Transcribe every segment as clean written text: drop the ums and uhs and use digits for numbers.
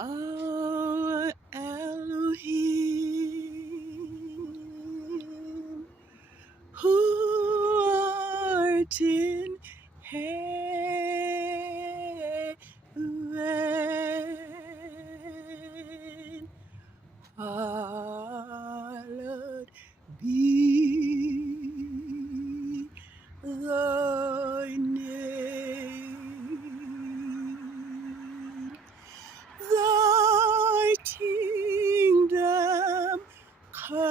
O Elohim, who art in heaven, hallowed be thy name. Thy kingdom come,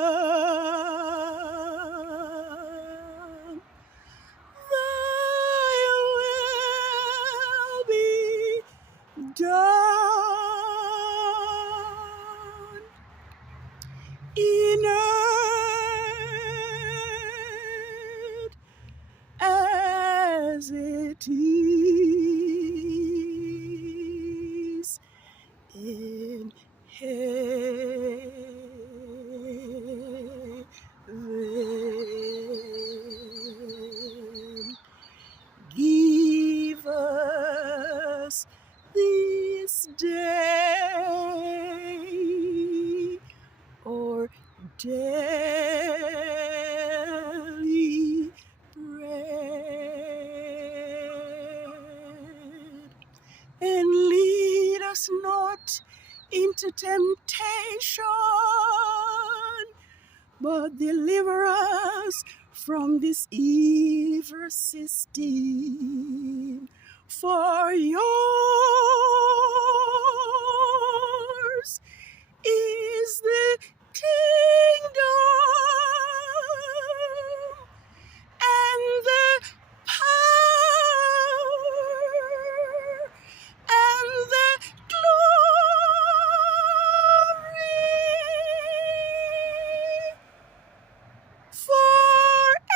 thy will be done in earth as it is in heaven. Give us this day our daily bread, and lead us not into temptation, but deliver us from this evil system. For yours is the kingdom and the power and the glory forever.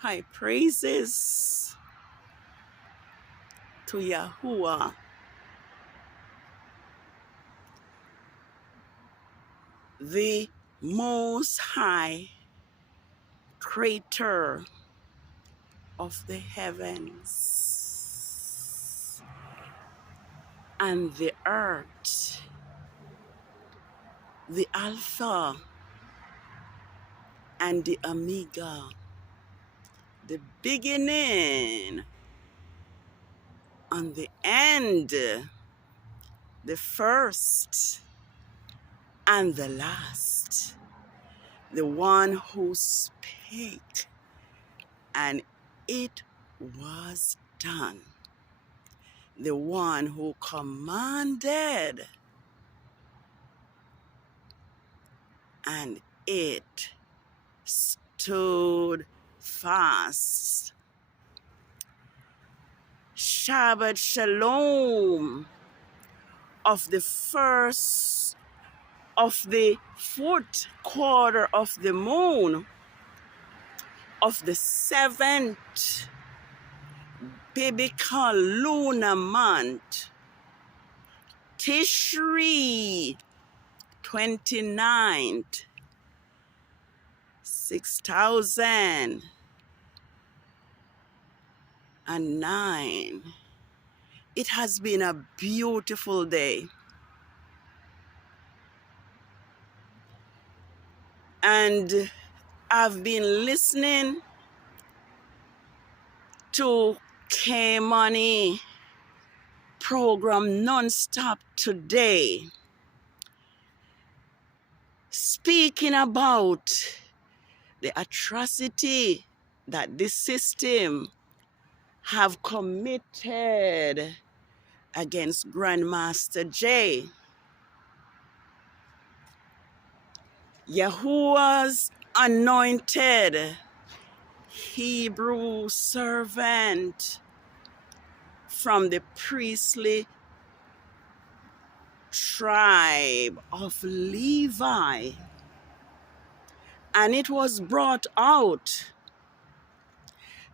High praises to Yahuwah, the Most High, Creator of the heavens and the earth, the Alpha and the Omega, the beginning and the end, the first and the last, the one who spake and it was done, the one who commanded and it stood fast. Shabbat Shalom of the first of the fourth quarter of the moon of the seventh biblical lunar month, TISHRI 29th, 6009. It has been a beautiful day. And I've been listening to K-Money program non-stop today, speaking about the atrocity that this system have committed against Grandmaster J. Yahuwah's anointed Hebrew servant from the priestly tribe of Levi. And it was brought out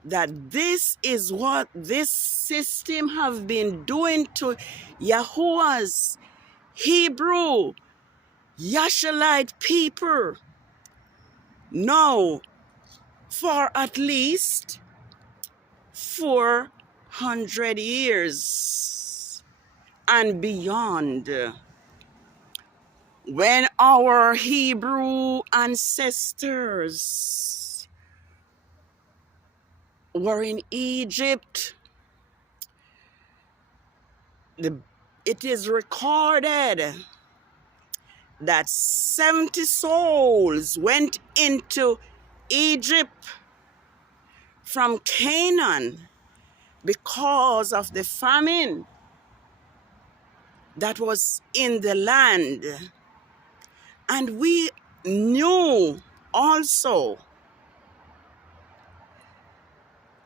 that this is what this system have been doing to Yahuwah's Hebrew Yashalite people now for at least 400 years and beyond. When our Hebrew ancestors were in Egypt, it is recorded that 70 souls went into Egypt from Canaan because of the famine that was in the land. And we knew also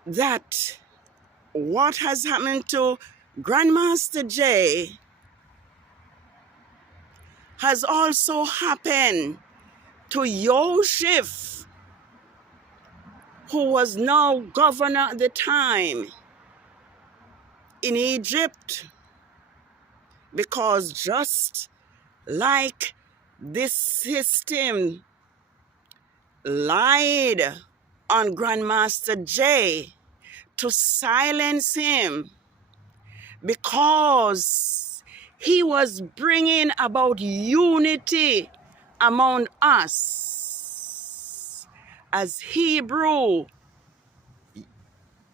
that what has happened to Grandmaster Jay has also happened to Yoshif, who was now governor at the time in Egypt, because just like this system lied on Grandmaster Jay to silence him, because he was bringing about unity among us as Hebrew,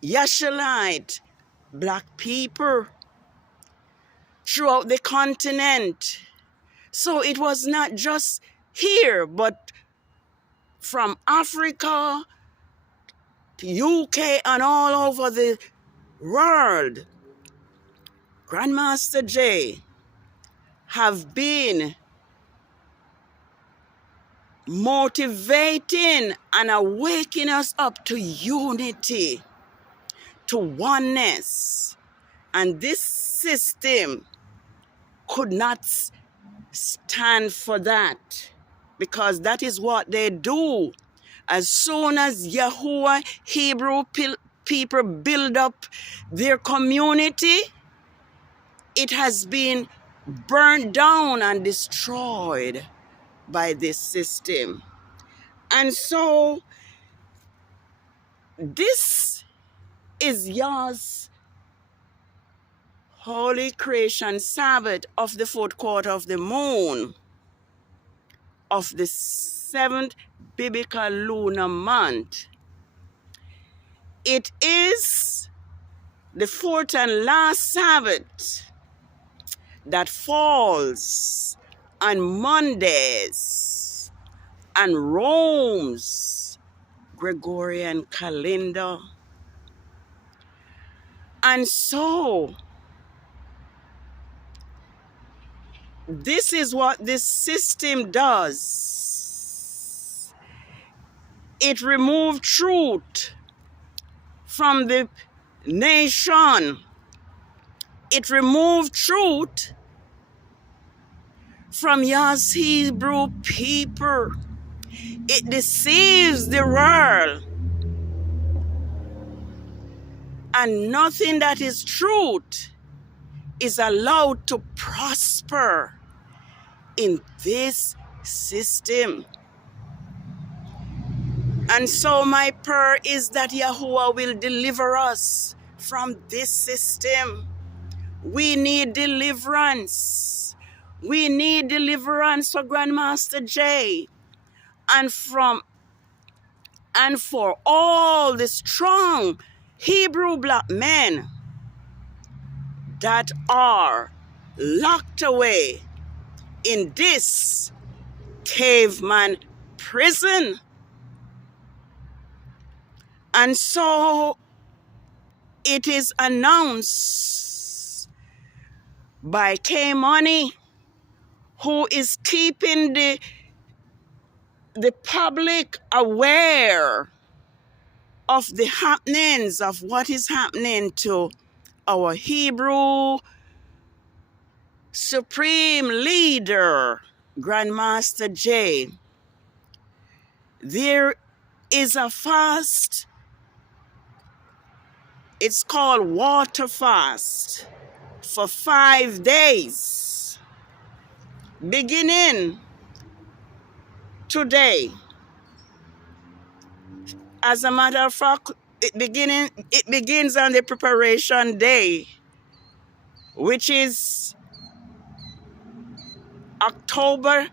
Yashalite, black people throughout the continent. So it was not just here, but from Africa to UK and all over the world. Grandmaster Jay have been motivating and awakening us up to unity, to oneness. And this system could not stand for that, because that is what they do. As soon as Yahuwah Hebrew people build up their community, it has been burned down and destroyed by this system. And so this is Yah's holy creation Sabbath of the 4th quarter of the moon of the 7th biblical lunar month. It is the 4th and last Sabbath that falls on Mondays and Rome's Gregorian calendar. And so this is what this system does. It removes truth from the nation. It removes truth from Yah's Hebrew people. It deceives the world. And nothing that is truth is allowed to prosper in this system. And so my prayer is that Yahuwah will deliver us from this system. We need deliverance. We need deliverance for Grandmaster Jay and for all the strong Hebrew black men that are locked away in this caveman prison. And so it is announced by K-Money, who is keeping the public aware of the happenings of what is happening to our Hebrew supreme leader, Grandmaster Jay. There is a fast It's called water fast for 5 days, beginning today. As a matter of fact, it begins on the preparation day, which is October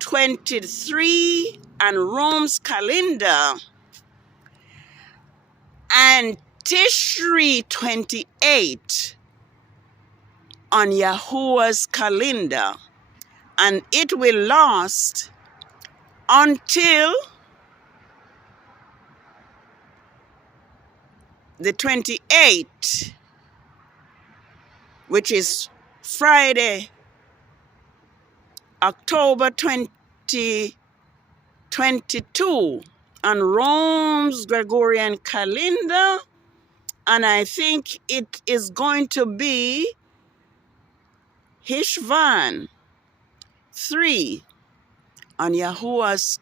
23 on Rome's calendar, and TISHRI 28 on YAHUWAH's calendar. And it will last until the 28th, which is Friday, October 2022 on Rome's Gregorian calendar. And I think it is going to be Hishvan 3 on YAHUWAH's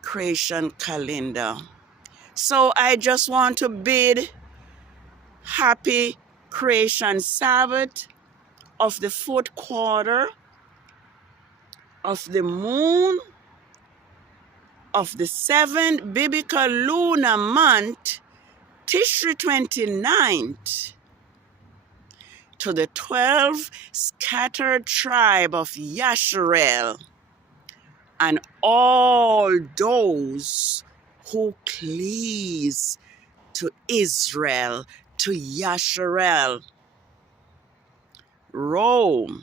creation calendar. So I just want to bid happy creation Sabbath of the 4th quarter of the moon of the 7th biblical lunar month, TISHRI 29th, to the 12 scattered tribe of Yasharel and all those who cleave to Israel, to Yasharel. Rome,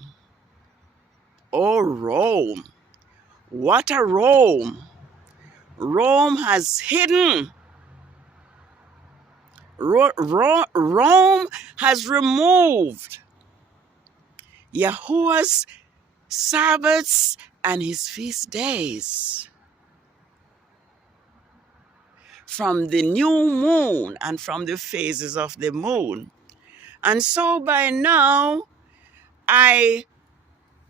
oh Rome, what a Rome! Rome has hidden. Rome has removed Yahuwah's Sabbaths and his feast days from the new moon and from the phases of the moon. And so by now, I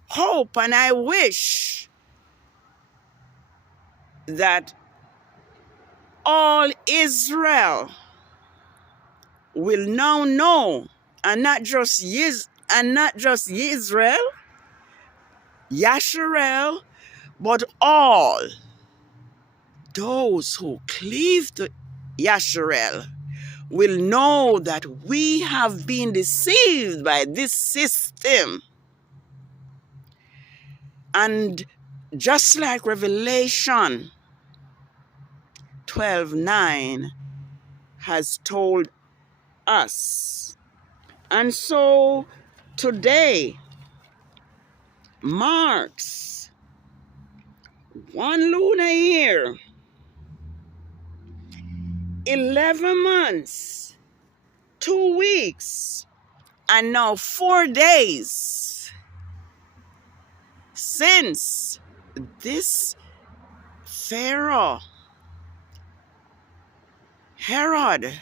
hope and I wish that all Israel will now know, and not just Israel, Yasharel, but all those who cleave to Yasharel will know that we have been deceived by this system. And just like Revelation 12:9 has told us. And so today marks 1 lunar year, 11 months, 2 weeks, and now 4 days since this Pharaoh, Herod,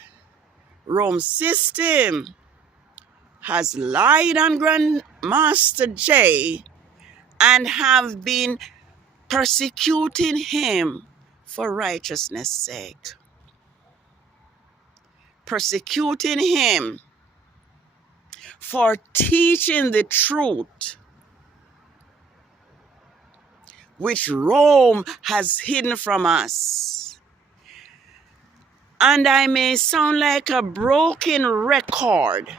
Rome system has lied on Grandmaster J and have been persecuting him for righteousness' sake. Persecuting him for teaching the truth, which Rome has hidden from us. And I may sound like a broken record,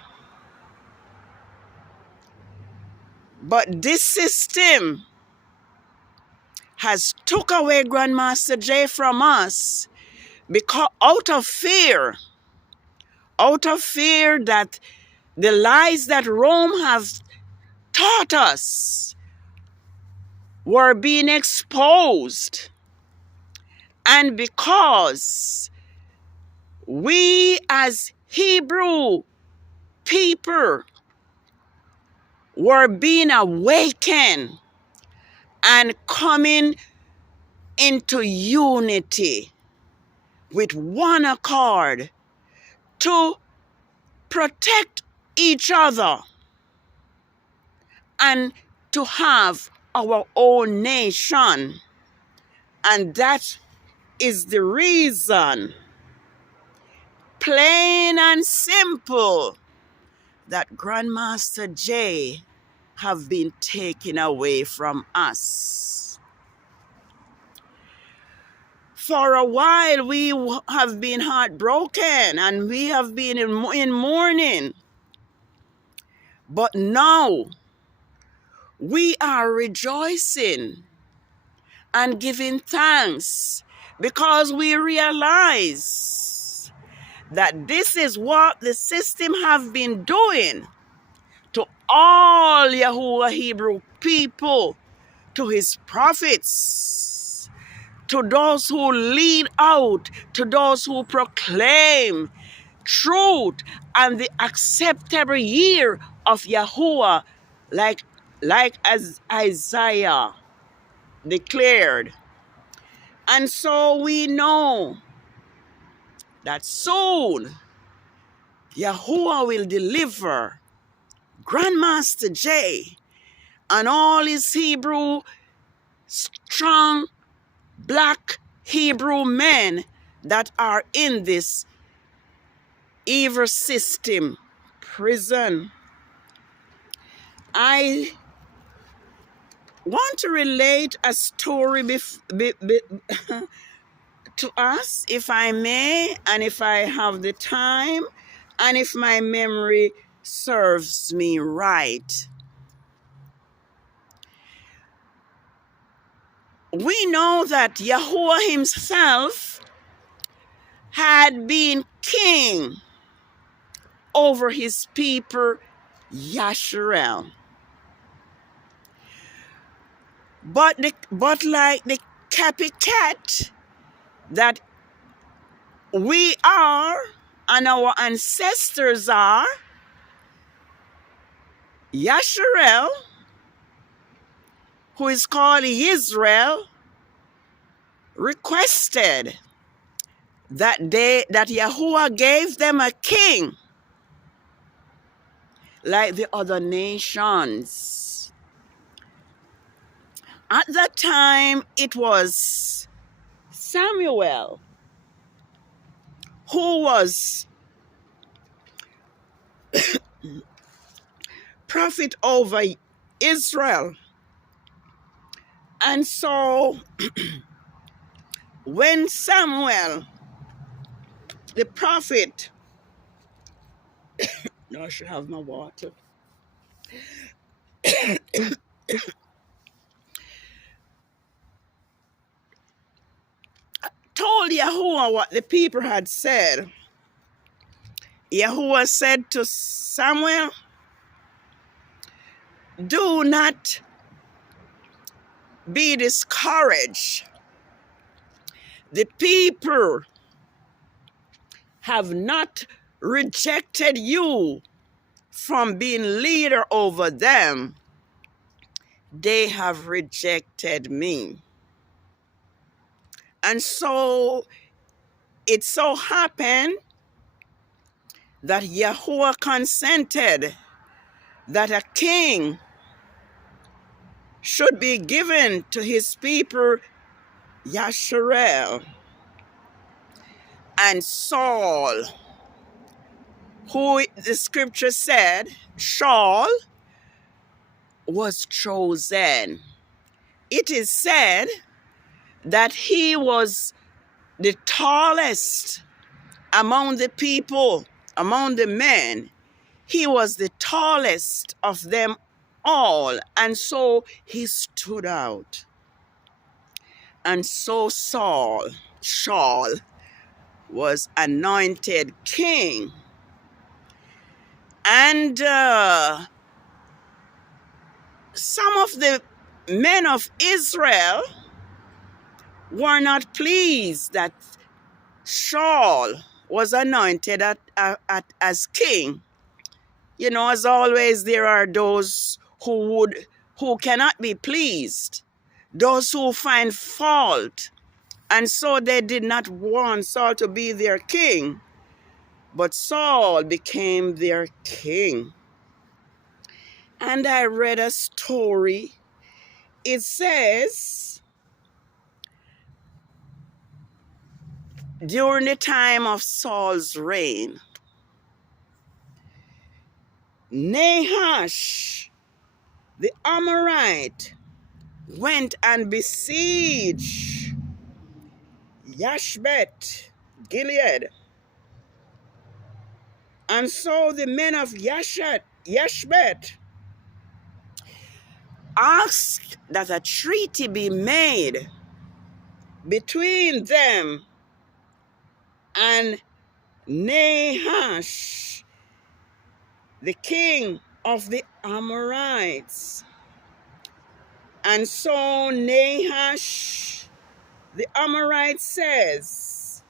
but this system has took away Grandmaster J from us because out of fear that the lies that Rome has taught us were being exposed, and because we as Hebrew people were being awakened and coming into unity with one accord to protect each other and to have our own nation. And that is the reason plain and simple that Grandmaster J have been taken away from us. For a while, we have been heartbroken and we have been in mourning. But now, we are rejoicing and giving thanks because we realize that this is what the system have been doing to all Yahuwah Hebrew people, to his prophets, to those who lead out, to those who proclaim truth and the acceptable year of Yahuwah, like as Isaiah declared. And so we know that soon Yahuwah will deliver Grandmaster J and all his Hebrew, strong black Hebrew men that are in this evil system prison. I want to relate a story to us, if I may, and if I have the time, and if my memory serves me right. We know that Yahuwah himself had been king over his people, Yasharel. But like the copycat that we are and our ancestors are, Yasharel, who is called Israel, requested that Yahuwah gave them a king like the other nations. At that time, it was Samuel who was prophet over Israel. And so when Samuel, the prophet, now I should have my water. Told Yahuwah what the people had said, Yahuwah said to Samuel, do not be discouraged. The people have not rejected you from being leader over them. They have rejected me. And so it so happened that Yahuwah consented that a king should be given to his people, Yasharel. And Saul, who the scripture said, Saul, was chosen. It is said that he was the tallest among the people, among the men. He was the tallest of them all, and so he stood out. And so Saul was anointed king. And some of the men of Israel were not pleased that Saul was anointed as king. You know, as always, there are those who cannot be pleased, those who find fault. And so they did not want Saul to be their king, but Saul became their king. And I read a story. It says during the time of Saul's reign, Nahash, the Amorite, went and besieged Yashbet, Gilead. And so the men of Yashbet asked that a treaty be made between them and Nahash, the king of the Amorites. And so Nahash, the Amorite, says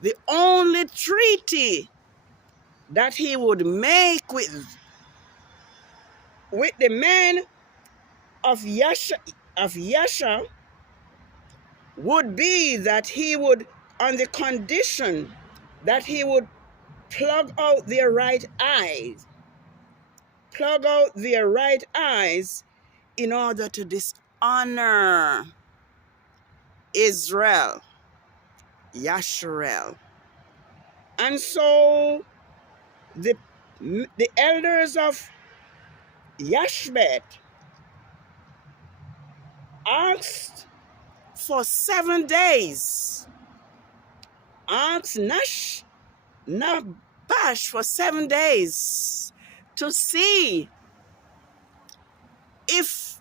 the only treaty that he would make with the men of Yasha would be that he would, on the condition that he would plug out their right eyes in order to dishonor Israel, Yasharel. And so the elders of Yashbet asked for 7 days, asked Nabash for 7 days to see if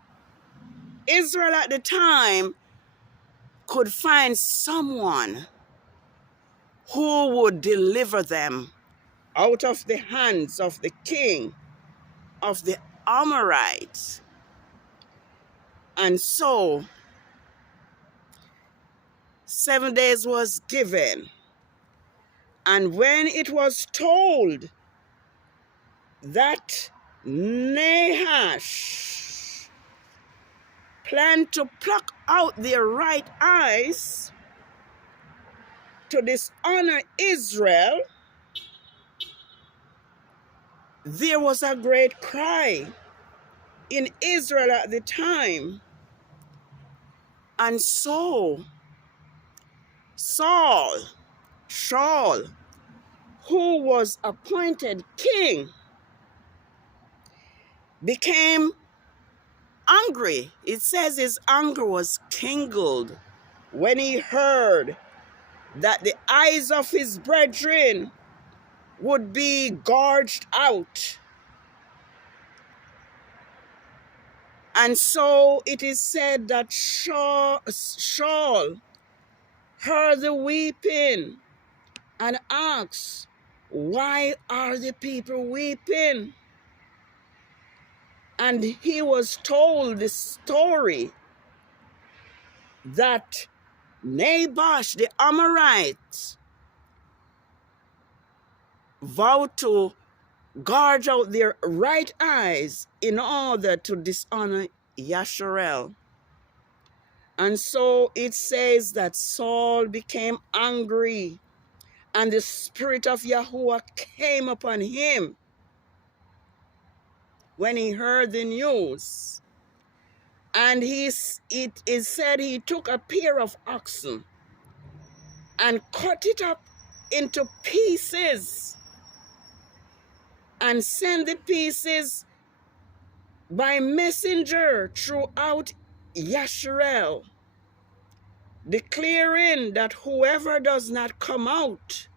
Israel at the time could find someone who would deliver them out of the hands of the king of the Amorites. And so 7 days was given. And when it was told that Nahash planned to pluck out their right eyes to dishonor Israel, there was a great cry in Israel at the time. And so Saul, who was appointed king, became angry. It says his anger was kindled when he heard that the eyes of his brethren would be gouged out. And so it is said that Saul heard the weeping and asked, "Why are the people weeping?" And he was told the story that Nabash the Amorite vowed to gouge out their right eyes in order to dishonor Yasharel. And so it says that Saul became angry, and the spirit of Yahuwah came upon him when he heard the news. And it is said he took a pair of oxen and cut it up into pieces and sent the pieces by messenger throughout Yasharel, declaring that whoever does not come out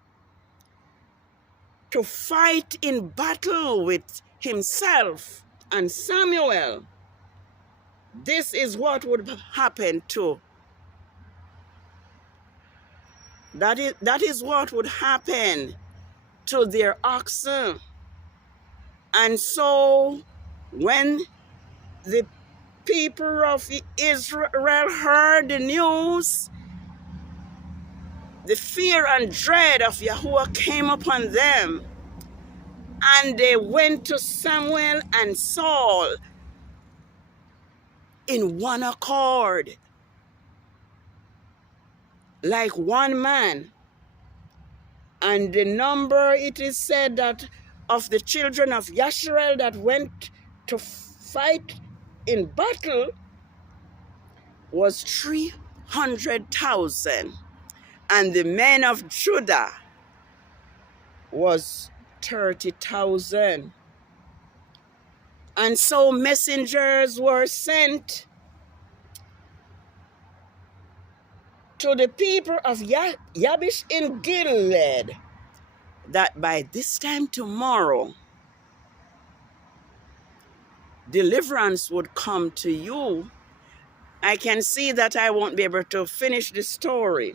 to fight in battle with himself and Samuel, this is what would happen to. That is what would happen to their oxen. And so when the people of Israel heard the news, the fear and dread of Yahuwah came upon them, and they went to Samuel and Saul in one accord, like one man. And the number, it is said, that of the children of Yasharel that went to fight in battle was 300,000. and the men of Judah was 30,000. And so messengers were sent to the people of Yabesh in Gilead that by this time tomorrow, deliverance would come to you. I can see that I won't be able to finish the story.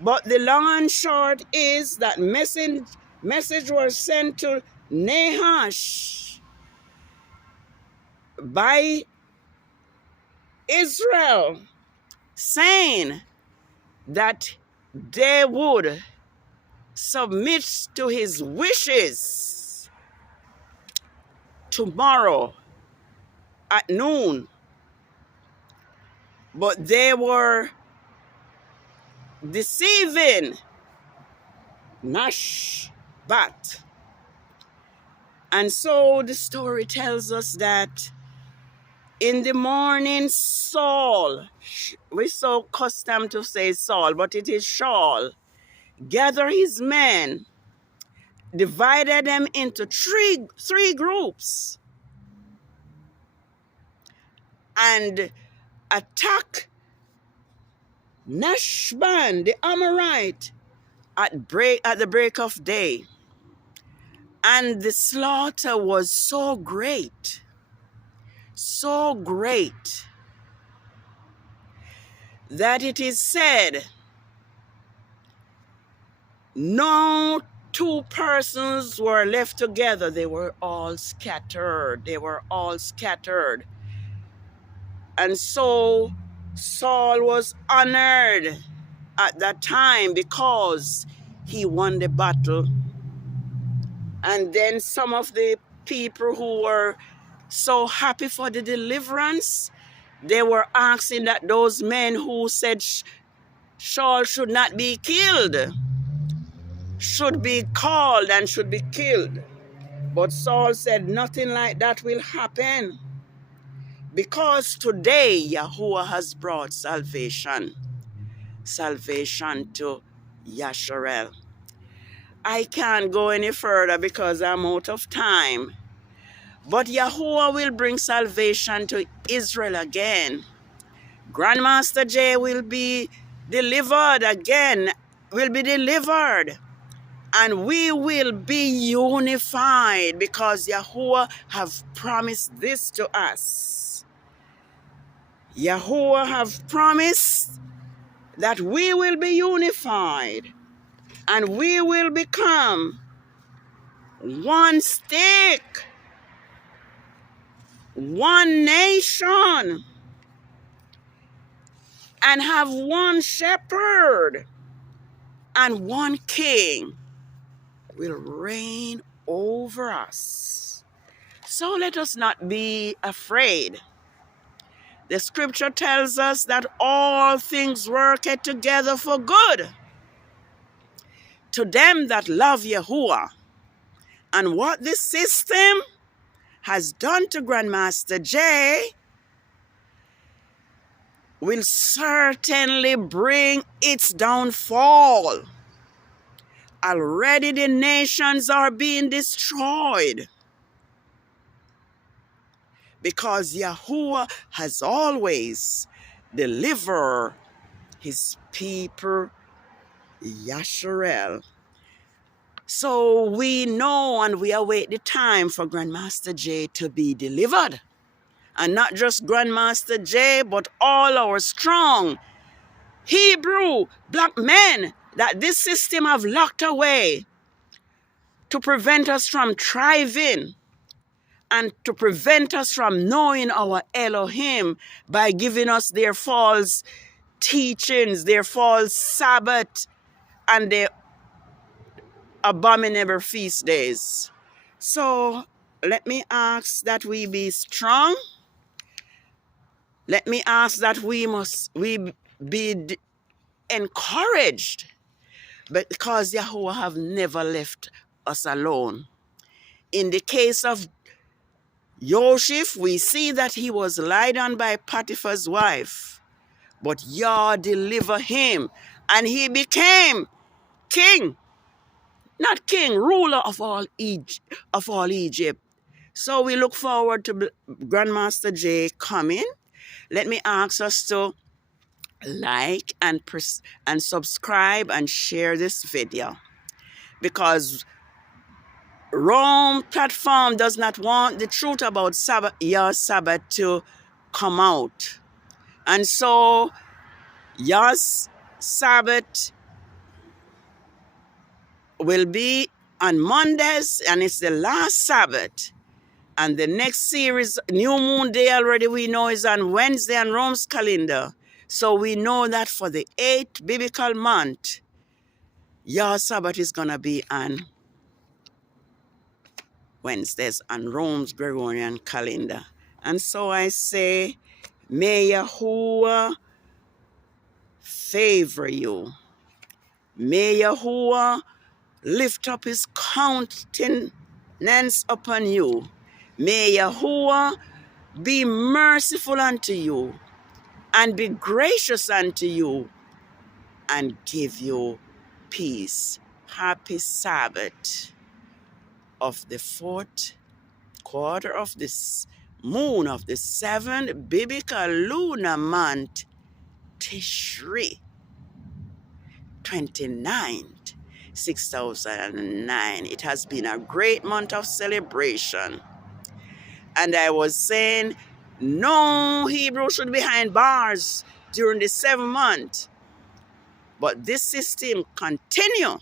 But the long and short is that message was sent to Nahash by Israel, saying that they would submit to his wishes tomorrow at noon. But they were deceiving Nashbat. And so the story tells us that in the morning, Saul, we're so accustomed to say Saul, but it is Shaul, gathered his men, divided them into three groups, and attacked Nashban, the Amorite, at the break of day. And the slaughter was so great, that it is said no two persons were left together. They were all scattered. And so Saul was honored at that time because he won the battle. And then some of the people who were so happy for the deliverance, they were asking that those men who said Saul should not be killed should be called and should be killed. But Saul said nothing like that will happen, because today Yahuwah has brought salvation to Yasharel. I can't go any further because I'm out of time. But Yahuwah will bring salvation to Israel again. Grandmaster J will be delivered again, and we will be unified because Yahuwah have promised this to us. Yahuwah have promised that we will be unified and we will become one stick, one nation, and have one shepherd, and one king will reign over us. So let us not be afraid. The scripture tells us that all things work together for good to them that love Yahuwah. And what this system has done to Grandmaster J will certainly bring its downfall. Already the nations are being destroyed because Yahuwah has always delivered his people, Yasharel. So we know and we await the time for Grandmaster J to be delivered. And not just Grandmaster J, but all our strong Hebrew black men that this system have locked away to prevent us from thriving and to prevent us from knowing our Elohim by giving us their false teachings, their false Sabbath, and their abominable feast days. So let me ask that we be strong. Let me ask that we be encouraged, because Yahuwah have never left us alone. In the case of Yoshif, we see that he was lied on by Potiphar's wife, but Yah delivered him and he became king, not king, ruler of all Egypt. So we look forward to Grandmaster Jay coming. Let me ask us to like and subscribe and share this video, because Rome platform does not want the truth about Sabbath, your Sabbath, to come out. And so your Sabbath will be on Mondays, and it's the last Sabbath. And the next series, New Moon Day, already we know is on Wednesday on Rome's calendar. So we know that for the 8th biblical month, your Sabbath is going to be on Wednesdays on Rome's Gregorian calendar. And so I say, may Yahuwah favor you. May Yahuwah lift up his countenance upon you. May Yahuwah be merciful unto you and be gracious unto you and give you peace. Happy Sabbath of the 4th quarter of this moon of the 7th biblical lunar month, TISHRI, 29th, 6009. It has been a great month of celebration. And I was saying, no Hebrew should be behind bars during the 7th month. But this system continue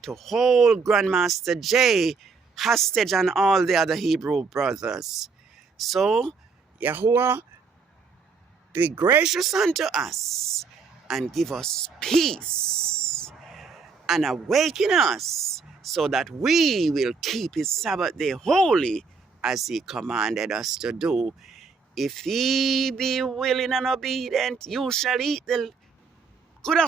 to hold Grandmaster Jay hostage and all the other Hebrew brothers. So, Yahuwah, be gracious unto us and give us peace and awaken us so that we will keep his Sabbath day holy as he commanded us to do. If ye be willing and obedient, you shall eat the